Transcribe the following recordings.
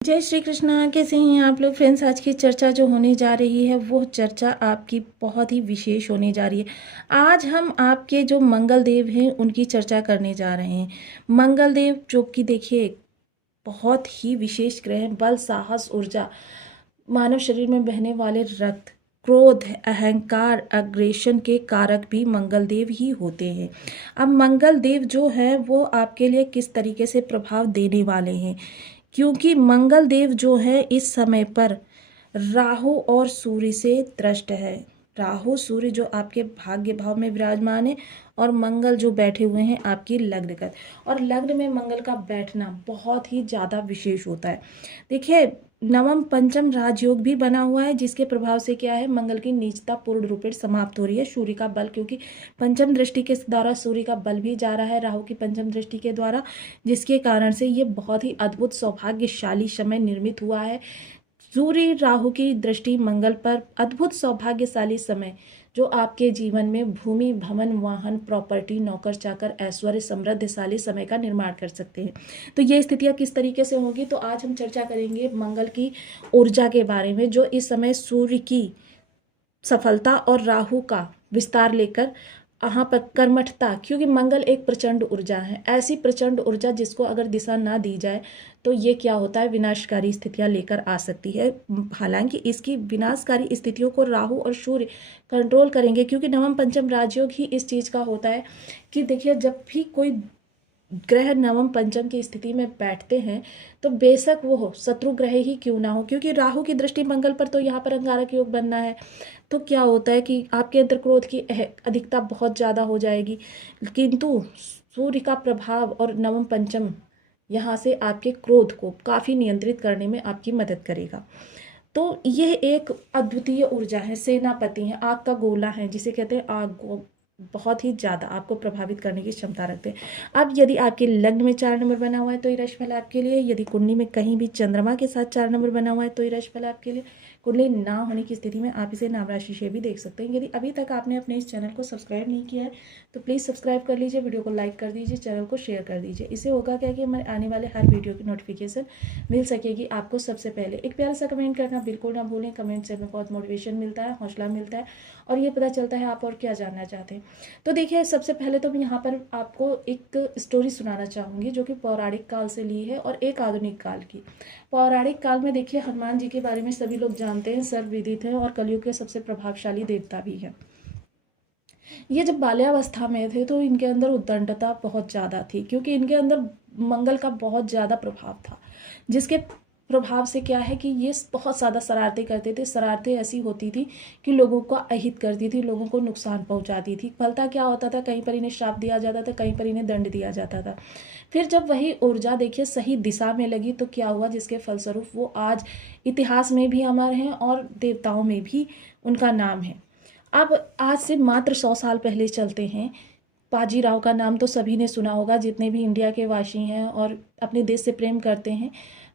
जय श्री कृष्णा। कैसे हैं आप लोग फ्रेंड्स। आज की चर्चा जो होने जा रही है वो चर्चा आपकी बहुत ही विशेष होने जा रही है। आज हम आपके जो मंगल देव हैं उनकी चर्चा करने जा रहे हैं। मंगल देव जो कि देखिए बहुत ही विशेष ग्रह हैं। बल, साहस, ऊर्जा, मानव शरीर में बहने वाले रक्त, क्रोध, अहंकार, अग्रेशन के कारक भी मंगल देव ही होते हैं। अब मंगल देव जो है वो आपके लिए किस तरीके से प्रभाव देने वाले हैं, क्योंकि मंगल देव जो है इस समय पर राहु और सूर्य से दृष्ट है। राहु सूर्य जो आपके भाग्य भाव में विराजमान है और मंगल जो बैठे हुए हैं आपकी लग्नगत, और लग्न में मंगल का बैठना बहुत ही ज़्यादा विशेष होता है। देखिए नवम पंचम राजयोग भी बना हुआ है, जिसके प्रभाव से क्या है, मंगल की नीचता पूर्ण रूप से समाप्त हो रही है। सूर्य का बल, क्योंकि पंचम दृष्टि के द्वारा सूर्य का बल भी जा रहा है राहु की पंचम दृष्टि के द्वारा, जिसके कारण से ये बहुत ही अद्भुत सौभाग्यशाली समय निर्मित हुआ है। सूर्य राहु की दृष्टि मंगल पर, अद्भुत सौभाग्यशाली समय जो आपके जीवन में भूमि, भवन, वाहन, प्रॉपर्टी, नौकर चाकर, ऐश्वर्य, समृद्धशाली समय का निर्माण कर सकते हैं। तो ये स्थितियां किस तरीके से होगी, तो आज हम चर्चा करेंगे मंगल की ऊर्जा के बारे में, जो इस समय सूर्य की सफलता और राहु का विस्तार लेकर यहाँ पर कर्मठता, क्योंकि मंगल एक प्रचंड ऊर्जा है, ऐसी प्रचंड ऊर्जा जिसको अगर दिशा ना दी जाए तो ये क्या होता है, विनाशकारी स्थितियां लेकर आ सकती है। हालांकि इसकी विनाशकारी स्थितियों को राहु और सूर्य कंट्रोल करेंगे, क्योंकि नवम पंचम राजयोग ही इस चीज़ का होता है कि देखिए जब भी कोई ग्रह नवम पंचम की स्थिति में बैठते हैं तो बेशक वो हो शत्रु ग्रह ही क्यों ना हो, क्योंकि राहु की दृष्टि मंगल पर, तो यहाँ पर अंगारक योग बनना है। तो क्या होता है कि आपके अंदर क्रोध की अधिकता बहुत ज़्यादा हो जाएगी, किंतु सूर्य का प्रभाव और नवम पंचम यहाँ से आपके क्रोध को काफ़ी नियंत्रित करने में आपकी मदद करेगा। तो यह एक अद्वितीय ऊर्जा है, सेनापति है, आग का गोला है, जिसे कहते हैं आग, बहुत ही ज़्यादा आपको प्रभावित करने की क्षमता रखते हैं। अब यदि आपके लग्न में 4 नंबर बना हुआ है तो ये राशिफल आपके लिए, यदि कुंडली में कहीं भी चंद्रमा के साथ 4 नंबर बना हुआ है तो ये राशिफल आपके लिए। कुंडली ना होने की स्थिति में आप इसे नाम राशि से भी देख सकते हैं। यदि अभी तक आपने अपने इस चैनल को सब्सक्राइब नहीं किया है तो प्लीज़ सब्सक्राइब कर लीजिए, वीडियो को लाइक कर दीजिए, चैनल को शेयर कर दीजिए। इससे होगा क्या कि हमारे आने वाले हर वीडियो की नोटिफिकेशन मिल सकेगी आपको सबसे पहले। एक प्यारा सा कमेंट करना बिल्कुल ना भूलें, कमेंट से हमें बहुत मोटिवेशन मिलता है, हौसला मिलता है, और ये पता चलता है आप और क्या जानना चाहते हैं। तो देखिए सबसे पहले तो मैं यहाँ पर आपको एक स्टोरी सुनाना चाहूँगी जो कि पौराणिक काल से ली है और एक आधुनिक काल की। पौराणिक काल में देखिए हनुमान जी के बारे में सभी लोग जानते हैं, सर्वविदित हैं, और कलयुग के सबसे प्रभावशाली देवता भी हैं। ये जब बाल्यावस्था में थे तो इनके अंदर उद्दंडता बहुत ज़्यादा थी, क्योंकि इनके अंदर मंगल का बहुत ज़्यादा प्रभाव था, जिसके प्रभाव से क्या है कि ये बहुत ज़्यादा शरारतें करते थे। शरारतें ऐसी होती थी कि लोगों को अहित करती थी, लोगों को नुकसान पहुंचाती थी। फलता क्या होता था, कहीं पर इन्हें श्राप दिया जाता था, कहीं पर इन्हें दंड दिया जाता था। फिर जब वही ऊर्जा देखिए सही दिशा में लगी तो क्या हुआ, जिसके फलस्वरूप वो आज इतिहास में भी अमर हैं और देवताओं में भी उनका नाम है। अब आज से मात्र 100 साल पहले चलते हैं। बाजीराव का नाम तो सभी ने सुना होगा, जितने भी इंडिया के वासी हैं और अपने देश से प्रेम करते हैं,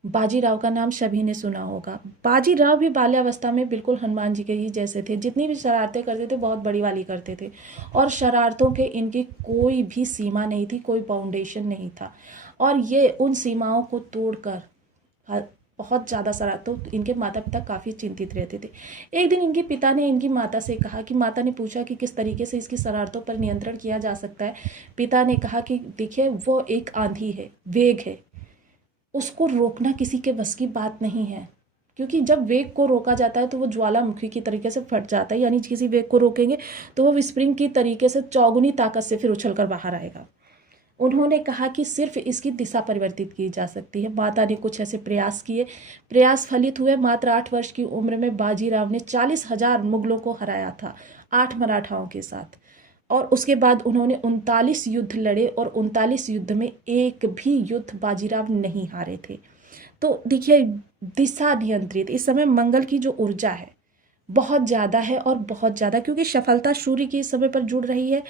बाजीराव का नाम सभी ने सुना होगा। बाजीराव भी बाल्यावस्था में बिल्कुल हनुमान जी के ही जैसे थे, जितनी भी शरारतें करते थे बहुत बड़ी वाली करते थे, और शरारतों के इनकी कोई भी सीमा नहीं थी, कोई बाउंडेशन नहीं था, और ये उन सीमाओं को तोड़कर बहुत ज़्यादा शरारत, तो इनके माता पिता काफ़ी चिंतित रहते थे। एक दिन इनके पिता ने इनकी माता से कहा कि, माता ने पूछा कि किस तरीके से इसकी शरारतों पर नियंत्रण किया जा सकता है। पिता ने कहा कि देखिए वो एक आंधी है, वेग है, उसको रोकना किसी के बस की बात नहीं है, क्योंकि जब वेग को रोका जाता है तो वो ज्वालामुखी की तरीके से फट जाता है, यानी किसी वेग को रोकेंगे तो वो स्प्रिंग की तरीके से चौगुनी ताकत से फिर उछल कर बाहर आएगा। उन्होंने कहा कि सिर्फ इसकी दिशा परिवर्तित की जा सकती है। माता ने कुछ ऐसे प्रयास किए, प्रयास फलित हुए। मात्र 8 वर्ष की उम्र में बाजीराव ने 40,000 मुगलों को हराया था, 8 मराठाओं के साथ, और उसके बाद उन्होंने 39 युद्ध लड़े, और 39 युद्ध में एक भी युद्ध बाजीराव नहीं हारे थे। तो देखिए दिशा नियंत्रित, इस समय मंगल की जो ऊर्जा है बहुत ज़्यादा है, और बहुत ज़्यादा, क्योंकि सफलता सूर्य की इस समय पर जुड़ रही है,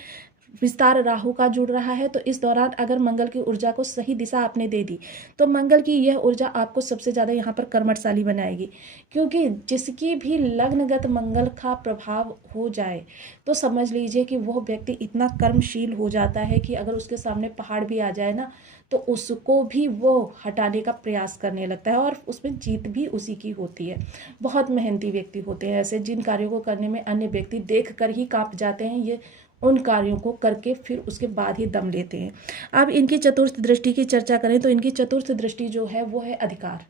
विस्तार राहु का जुड़ रहा है, तो इस दौरान अगर मंगल की ऊर्जा को सही दिशा आपने दे दी तो मंगल की यह ऊर्जा आपको सबसे ज़्यादा यहाँ पर कर्मठशाली बनाएगी। क्योंकि जिसकी भी लग्नगत मंगल का प्रभाव हो जाए तो समझ लीजिए कि वह व्यक्ति इतना कर्मशील हो जाता है कि अगर उसके सामने पहाड़ भी आ जाए ना तो उसको भी वो हटाने का प्रयास करने लगता है और उसमें जीत भी उसी की होती है। बहुत मेहनती व्यक्ति होते हैं ऐसे, जिन कार्यों को करने में अन्य व्यक्ति देख कर ही कांप जाते हैं, ये उन कार्यों को करके फिर उसके बाद ही दम लेते हैं। अब इनकी चतुर्थ दृष्टि की चर्चा करें तो इनकी चतुर्थ दृष्टि जो है वो है अधिकार।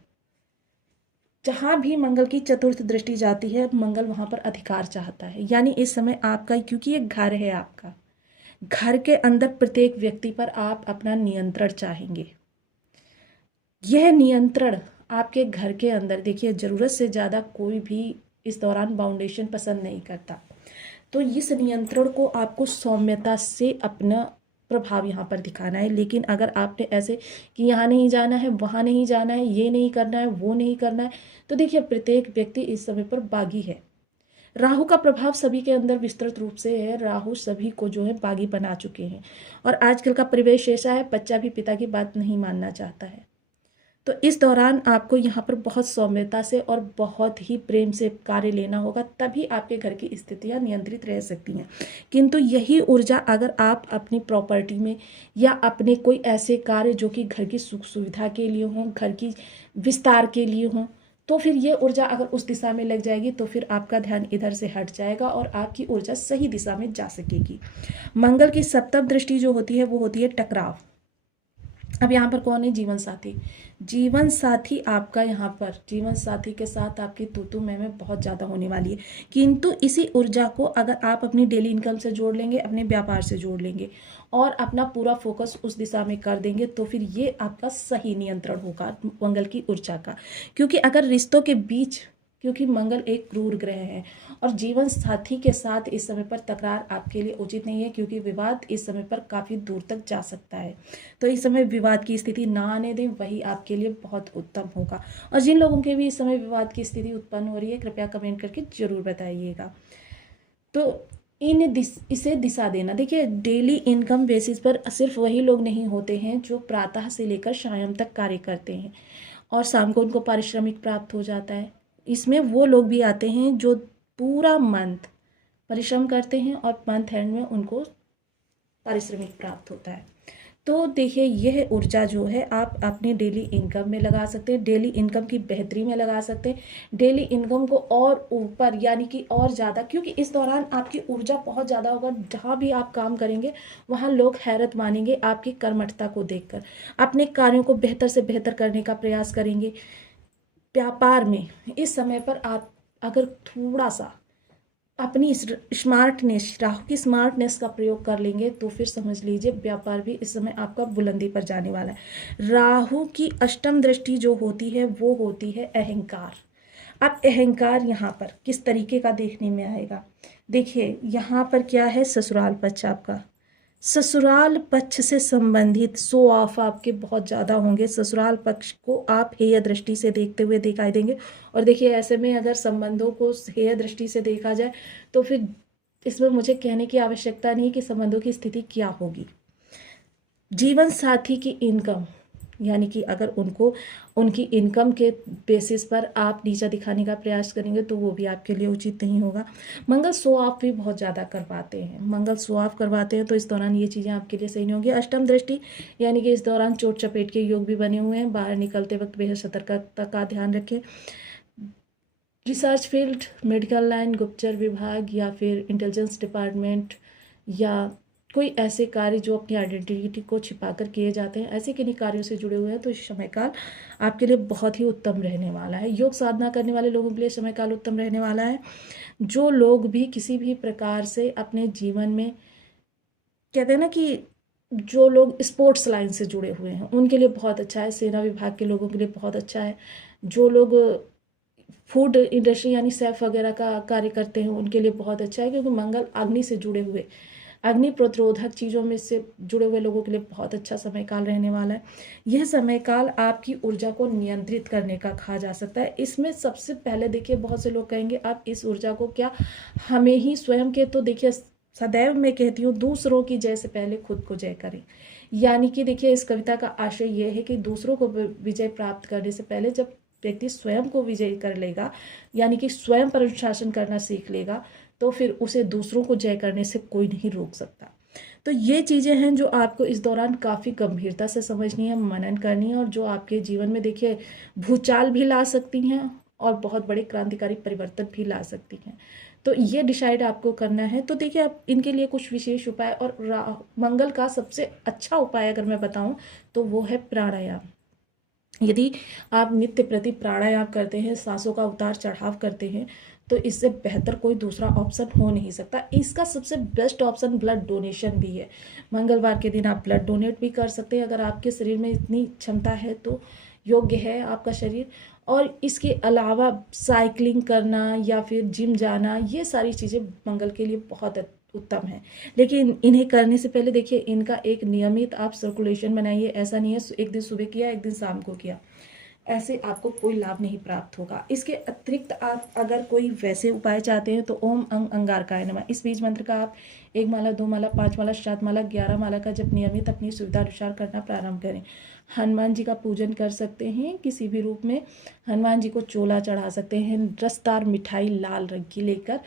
जहां भी मंगल की चतुर्थ दृष्टि जाती है मंगल वहां पर अधिकार चाहता है। यानी इस समय आपका, क्योंकि ये घर है आपका, घर के अंदर प्रत्येक व्यक्ति पर आप अपना नियंत्रण चाहेंगे। यह नियंत्रण आपके घर के अंदर, देखिए ज़रूरत से ज़्यादा कोई भी इस दौरान बाउंडेशन पसंद नहीं करता, तो इस नियंत्रण को आपको सौम्यता से अपना प्रभाव यहाँ पर दिखाना है। लेकिन अगर आपने ऐसे कि यहाँ नहीं जाना है, वहाँ नहीं जाना है, ये नहीं करना है, वो नहीं करना है, तो देखिए प्रत्येक व्यक्ति इस समय पर बागी है। राहु का प्रभाव सभी के अंदर विस्तृत रूप से है। राहु सभी को जो है बागी बना चुके हैं और आजकल का परिवेश ऐसा है, बच्चा भी पिता की बात नहीं मानना चाहता है। तो इस दौरान आपको यहाँ पर बहुत सौम्यता से और बहुत ही प्रेम से कार्य लेना होगा, तभी आपके घर की स्थितियाँ नियंत्रित रह सकती हैं। किंतु यही ऊर्जा अगर आप अपनी प्रॉपर्टी में या अपने कोई ऐसे कार्य जो कि घर की सुख सुविधा के लिए हों, घर की विस्तार के लिए हों, तो फिर ये ऊर्जा अगर उस दिशा में लग जाएगी तो फिर आपका ध्यान इधर से हट जाएगा और आपकी ऊर्जा सही दिशा में जा सकेगी। मंगल की सप्तम दृष्टि जो होती है वो होती है टकराव। अब यहाँ पर कौन है? जीवन साथी। जीवन साथी आपका यहाँ पर, जीवन साथी के साथ आपकी तू मैं बहुत ज़्यादा होने वाली है। किंतु इसी ऊर्जा को अगर आप अपनी डेली इनकम से जोड़ लेंगे, अपने व्यापार से जोड़ लेंगे और अपना पूरा फोकस उस दिशा में कर देंगे तो फिर ये आपका सही नियंत्रण होगा मंगल की ऊर्जा का। क्योंकि अगर रिश्तों के बीच, क्योंकि मंगल एक क्रूर ग्रह है और जीवन साथी के साथ इस समय पर तकरार आपके लिए उचित नहीं है, क्योंकि विवाद इस समय पर काफ़ी दूर तक जा सकता है। तो इस समय विवाद की स्थिति ना आने दें, वही आपके लिए बहुत उत्तम होगा। और जिन लोगों के भी इस समय विवाद की स्थिति उत्पन्न हो रही है, कृपया कमेंट करके जरूर बताइएगा। तो इसे दिशा देना। देखिए डेली इनकम बेसिस पर सिर्फ वही लोग नहीं होते हैं जो प्रातः से लेकर शाम तक कार्य करते हैं और शाम को उनको पारिश्रमिक प्राप्त हो जाता है। इसमें वो लोग भी आते हैं जो पूरा मंथ परिश्रम करते हैं और मंथ एंड में उनको पारिश्रमिक प्राप्त होता है। तो देखिए यह ऊर्जा जो है आप अपने डेली इनकम में लगा सकते हैं, डेली इनकम की बेहतरी में लगा सकते हैं, डेली इनकम को और ऊपर यानी कि और ज़्यादा, क्योंकि इस दौरान आपकी ऊर्जा बहुत ज़्यादा होगा। जहाँ भी आप काम करेंगे वहाँ लोग हैरत मानेंगे आपकी कर्मठता को देखकर, अपने कार्यों को बेहतर से बेहतर करने का प्रयास करेंगे। व्यापार में इस समय पर आप अगर थोड़ा सा अपनी स्मार्टनेस, राहु की स्मार्टनेस का प्रयोग कर लेंगे तो फिर समझ लीजिए व्यापार भी इस समय आपका बुलंदी पर जाने वाला है। राहु की अष्टम दृष्टि जो होती है वो होती है अहंकार। अब अहंकार यहाँ पर किस तरीके का देखने में आएगा? देखिए यहाँ पर क्या है, ससुराल पक्ष आपका, ससुराल पक्ष से संबंधित शो ऑफ आपके बहुत ज़्यादा होंगे। ससुराल पक्ष को आप हेय दृष्टि से देखते हुए दिखाई देंगे। और देखिए ऐसे में अगर संबंधों को हेय दृष्टि से देखा जाए तो फिर इसमें मुझे कहने की आवश्यकता नहीं कि संबंधों की स्थिति क्या होगी। जीवन साथी की इनकम, यानी कि अगर उनको उनकी इनकम के बेसिस पर आप नीचा दिखाने का प्रयास करेंगे तो वो भी आपके लिए उचित नहीं होगा। मंगल शो ऑफ भी बहुत ज़्यादा करवाते हैं, मंगल शो ऑफ करवाते हैं, तो इस दौरान ये चीज़ें आपके लिए सही नहीं होंगी। अष्टम दृष्टि यानी कि इस दौरान चोट चपेट के योग भी बने हुए हैं। बाहर निकलते वक्त बेहद सतर्कता का ध्यान रखें। रिसर्च फील्ड, मेडिकल लाइन, गुप्तचर विभाग या फिर इंटेलिजेंस डिपार्टमेंट या कोई ऐसे कार्य जो अपनी आइडेंटिटी को छिपाकर किए जाते हैं, ऐसे किन्हीं कार्यों से जुड़े हुए हैं तो इस समयकाल आपके लिए बहुत ही उत्तम रहने वाला है। योग साधना करने वाले लोगों के लिए समयकाल उत्तम रहने वाला है। जो लोग भी किसी भी प्रकार से अपने जीवन में, कहते हैं ना कि जो लोग स्पोर्ट्स लाइन से जुड़े हुए हैं उनके लिए बहुत अच्छा है। सेना विभाग के लोगों के लिए बहुत अच्छा है। जो लोग फूड इंडस्ट्री यानी सेफ वगैरह का कार्य करते हैं उनके लिए बहुत अच्छा है, क्योंकि मंगल अग्नि से जुड़े हुए, अग्नि प्रतिरोधक चीज़ों में से जुड़े हुए लोगों के लिए बहुत अच्छा समय काल रहने वाला है। यह समय काल आपकी ऊर्जा को नियंत्रित करने का कहा जा सकता है। इसमें सबसे पहले देखिए बहुत से लोग कहेंगे आप इस ऊर्जा को क्या हमें ही स्वयं के, तो देखिए सदैव मैं कहती हूँ दूसरों की जय से पहले खुद को जय करें। यानी कि देखिए इस कविता का आशय ये है कि दूसरों को विजय प्राप्त करने से पहले जब व्यक्ति स्वयं को विजय कर लेगा, यानी कि स्वयं पर अनुशासन करना सीख लेगा, तो फिर उसे दूसरों को जय करने से कोई नहीं रोक सकता। तो ये चीज़ें हैं जो आपको इस दौरान काफ़ी गंभीरता से समझनी है, मनन करनी है, और जो आपके जीवन में देखिए भूचाल भी ला सकती हैं और बहुत बड़े क्रांतिकारी परिवर्तन भी ला सकती हैं। तो ये डिसाइड आपको करना है। तो देखिए आप इनके लिए कुछ विशेष उपाय, और मंगल का सबसे अच्छा उपाय अगर मैं बताऊं तो वो है प्राणायाम। यदि आप नित्य प्रति प्राणायाम करते हैं, सांसों का उतार चढ़ाव करते हैं, तो इससे बेहतर कोई दूसरा ऑप्शन हो नहीं सकता। इसका सबसे बेस्ट ऑप्शन ब्लड डोनेशन भी है। मंगलवार के दिन आप ब्लड डोनेट भी कर सकते हैं अगर आपके शरीर में इतनी क्षमता है, तो योग्य है आपका शरीर। और इसके अलावा साइकिलिंग करना या फिर जिम जाना, ये सारी चीज़ें मंगल के लिए बहुत उत्तम है। लेकिन इन्हें करने से पहले देखिए इनका एक नियमित आप सर्कुलेशन बनाइए। ऐसा नहीं है एक दिन सुबह किया एक दिन शाम को किया, ऐसे आपको कोई लाभ नहीं प्राप्त होगा। इसके अतिरिक्त आप अगर कोई वैसे उपाय चाहते हैं तो ओम अंग अंगारकाय नमः इस बीज मंत्र का आप 1 माला 2 माला 5 माला 7 माला 11 माला का जब नियमित अपनी सुविधा अनुसार करना प्रारंभ करें। हनुमान जी का पूजन कर सकते हैं किसी भी रूप में, हनुमान जी को चोला चढ़ा सकते हैं, रसदार मिठाई लाल रंग की लेकर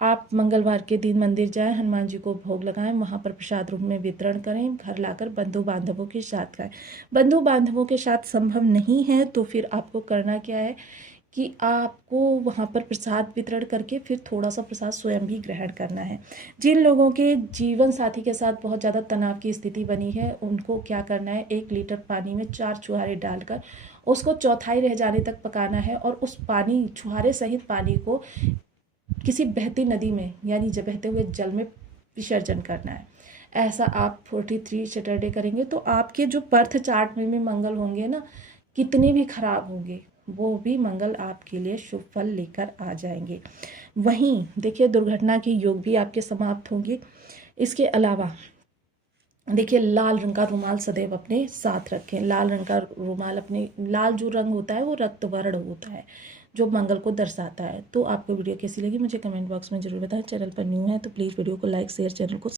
आप मंगलवार के दिन मंदिर जाएं, हनुमान जी को भोग लगाएं, वहाँ पर प्रसाद रूप में वितरण करें, घर लाकर बंधु बांधवों के साथ खाएं। बंधु बांधवों के साथ संभव नहीं है तो फिर आपको करना क्या है कि आपको वहाँ पर प्रसाद वितरण करके फिर थोड़ा सा प्रसाद स्वयं भी ग्रहण करना है। जिन लोगों के जीवन साथी के साथ बहुत ज़्यादा तनाव की स्थिति बनी है, उनको क्या करना है, 1 लीटर पानी में 4 छुहारे डालकर उसको चौथाई रह जाने तक पकाना है, और उस पानी छुहारे सहित पानी को किसी बहती नदी में यानी जब बहते हुए जल में विसर्जन करना है। ऐसा आप 43 सैटरडे करेंगे तो आपके जो बर्थ चार्ट में मंगल होंगे ना, कितने भी खराब होंगे, वो भी मंगल आपके लिए शुभ फल लेकर आ जाएंगे। वहीं देखिए दुर्घटना के योग भी आपके समाप्त होंगे। इसके अलावा देखिए लाल रंग का रुमाल सदैव अपने साथ रखें। लाल रंग का रुमाल, अपने लाल जो रंग होता है वो रक्त वर्ण होता है जो मंगल को दर्शाता है। तो आपको वीडियो कैसी लगी मुझे कमेंट बॉक्स में जरूर बताएं। चैनल पर न्यू है तो प्लीज़ वीडियो को लाइक शेयर, चैनल को